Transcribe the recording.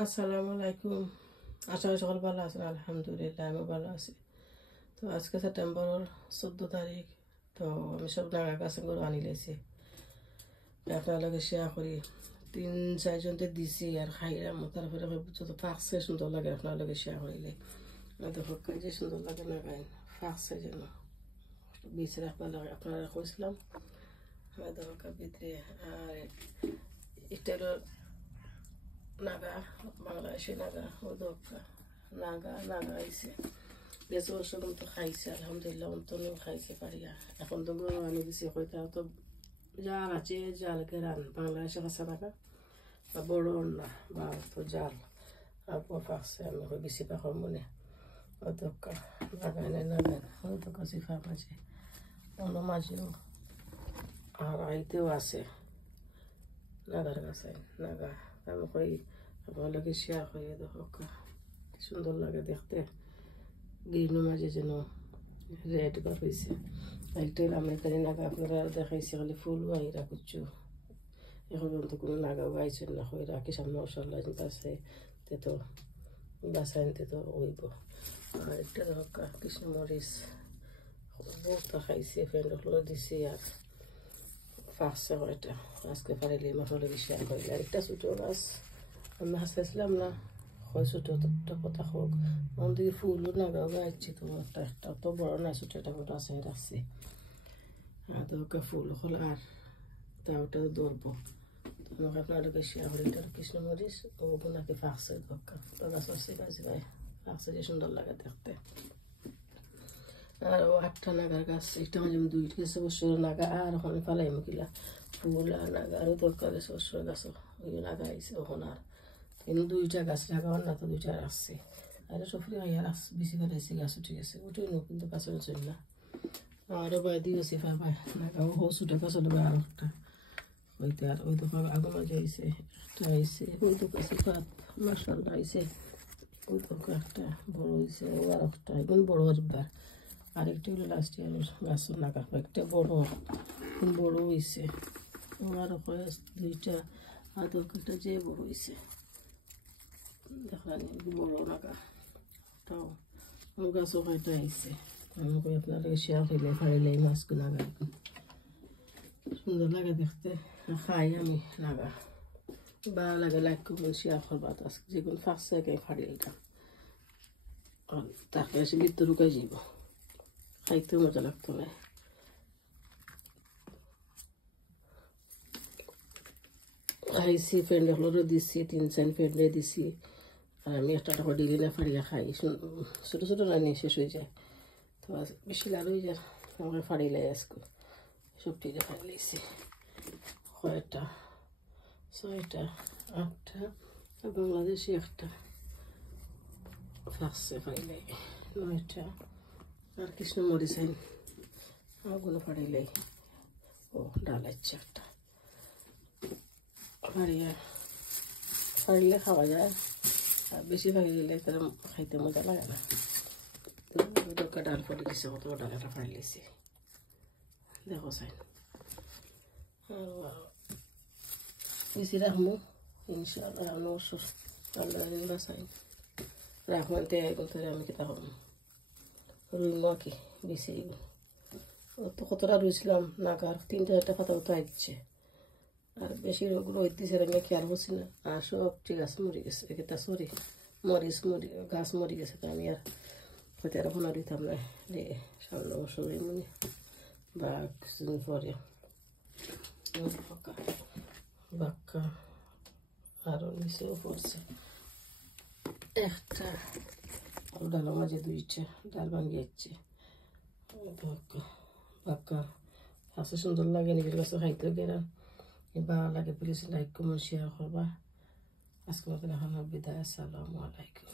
আসসালামু আলাইকুম। আশা করি সকল ভালো আছেন। আলহামদুলিল্লাহ আমি ভালো আছি। তো আজকে সেপ্টেম্বরের 14 তারিখ। তো আমি সব নাগা গাছ করে আনি লাইছি, আপনার লগে শেয়ার করি। 3-4জনকে দিছি আর খাইলাম, তারপরে যত ফাঁকছে সুন্দর লাগে আপনার লগে শেয়ার করিলে। দেখো যে সুন্দর লাগে না গাইন ফাঁকছে যেন বিচ রাখবার লাগে আপনারা কইছিলাম। দেখো ভিতরে আর এটা নাগা, বাংলাদেশি নাগা, ও দোকা নাগা নাগা আইছে। গেছে বছর তো খাইছে আলহামদুলিল্লাহ, অন্তনেও খাইছে পারিয়া। এখন তো গরু আনি দিছে, কইতা তো জাল আছে, জাল কেরান বাংলাদেশে কাঁচা নাগা বা বড় না বা তো জাল আর ফাঁকছে। আমি কই বেশি পাখর মনে ও দোকা নাগা নেই নাগা ও দোকা সিফা মাঝে অন্য মাঝেও আর আইতেও আছে নাগার কাছে নাগা। আমি কই আপনার লোকে শেয়ার করি। দেখো সুন্দর লাগে দেখতে, গ্রিন মাঝে যেন রেড বার হয়েছে। একটাই আমেরিকানি নাগা আপনারা দেখাইছে, খালি ফুল বাইরা করছো। এখন তো কোনো নাগা গাইছেন না, হয়ে রাখি সামনে মশলা আছে তো বাসাইনতে তো হইব। আর একটা দেখো কৃষ্ণ মরিচ বহুত খাইছে, ফ্রেন্ড দিছি আর ফাঁকছে কয়টা। আজকে পারিলে মশলা শেয়ার করিলে। আরেকটা ছোটো গাছ আমি হাসতেছিলাম না, হয় ছোটো একটা কথা হোক আমার দিকে ফুলও নাগাও গাইছি। তো একটা তো বড় না, ছোটো একটা ফটো আছে রাখছি। আর তো ওকে ফুল হল আর তা ওটা ধরবো। আমাকে আপনাদেরকে শেয়ার করি। এটা কৃষ্ণ মরিচ ও নাকি ফাঁকছে দরকার তো গাছ হচ্ছে গাছ গায়ে ফাঁকছে, যে সুন্দর লাগে দেখতে। আর ও 8টা নাগার গাছ, একটা মাঝে 2টা গেছে বছর নাগা, আর ওখানে ফালাই মুখিলা ফুল আর নাগা আরও দরকার গেছে বছর গাছও ওই নাগা আইছে ওখানে। আর কিন্তু 2টা গাছ লাগাবার না, তো 2টা রাখছে। আর সফরি আর বেশি ফেলাইছে, গাছ উঠে গেছে উঠে নো, কিন্তু গাছ চল না। আরও বাই দিয়েছি ফাইবাই নাগাও হোস উঠে গাছ হলে আর একটা হইতে। আর ওই দোকান আগে মাঝে আইছে একটা আইছে, ওই দোকান পাত মাসাল্লাহ আইছে। ওই দোকান একটা বড় হয়েছে, ও আর একটা এখন বড় হবার। আরেকটা হলো লাস্ট ইয়ারের গাছ লাগা, একটা বড় বড় হয়েছে। ও আরও 2টা আর দরকারটা যে বড় হয়েছে দেখানি বড় লাগা। তাও ওর গাছও কয়টা আইছে। আমি কই আপনাদের শেয়ার হইলে পারিলে এই মাছগুলো লাগা সুন্দর লাগে দেখতে। খাই আমি লাগা ভালো লাগে, লাইক করবেন শেয়ার করবা। তো আজকে যেগুলো ফার্স্ট একে ফাড়ি এটা তাকে এসে ভিতরে ঢুকাই যাব, খাইতেও মজা লাগতো না। খাইছি ফ্রেন্ড হলেরও দিছি, 3-4 ফ্রেন্ডে দিছি। আর আমি একটা টাকা ডিলি না ফাড়িয়া খাই, ছোটো ছোটো রানি শেষ হয়ে যায়। তো বেশি লাল হয়ে যায়, আমাকে ফাড়িলে আজকে সব টিকে ফাড়ি লাইছি। কয়টা 6টা 8টা বাংলাদেশি একটা ফাঁকছে ফাড়িলে 9টা। আর কৃষ্ণ মরিচ আইন ওগুলো ফাড়িলে ও ডাল আছে একটা ফাড়িয়া ফাড়িলে খাওয়া যায়। আর বেশি ফাড়ি দিলে তাহলে খাইতে মজা লাগে না। তো ডাল ফাড়ি দিছে, কত ডাল একটা ফাড়ি লিছি দেখো চাই। বেশি রাখবো ইনশাল্লাহ, রাখবো আল্লাহ চাই রাখবো। বলতে আমি কেটা হব রুইম কি বেশি তো কতটা রুইছিলাম নাগার 3-4টা পাতা তো আইছে। আর বেশি রোগ দিছে আমি খেয়াল করছি না। আর সব ঠিক আছে মরি গেছে এটা, সরি মরিচ গাছ মরি গেছে। তো আমি আর হয়তো আর ওখানে দিতাম না রে, সামনে বছর মনে বা কিছুদিন পরে বাক্কা আরও নিচেও পড়ছে একটা। ডালের মাঝে 2টা ডাল ভাঙিয়ে যাচ্ছে বাক্কা আছে, সুন্দর লাগে। নিজের কাছে খাইতেও গেলাম ভালো লাগে। প্লিজ লাইক কমেন্ট শেয়ার করবা। আজকে মতো এখন বিদায়, আসসালামু আলাইকুম।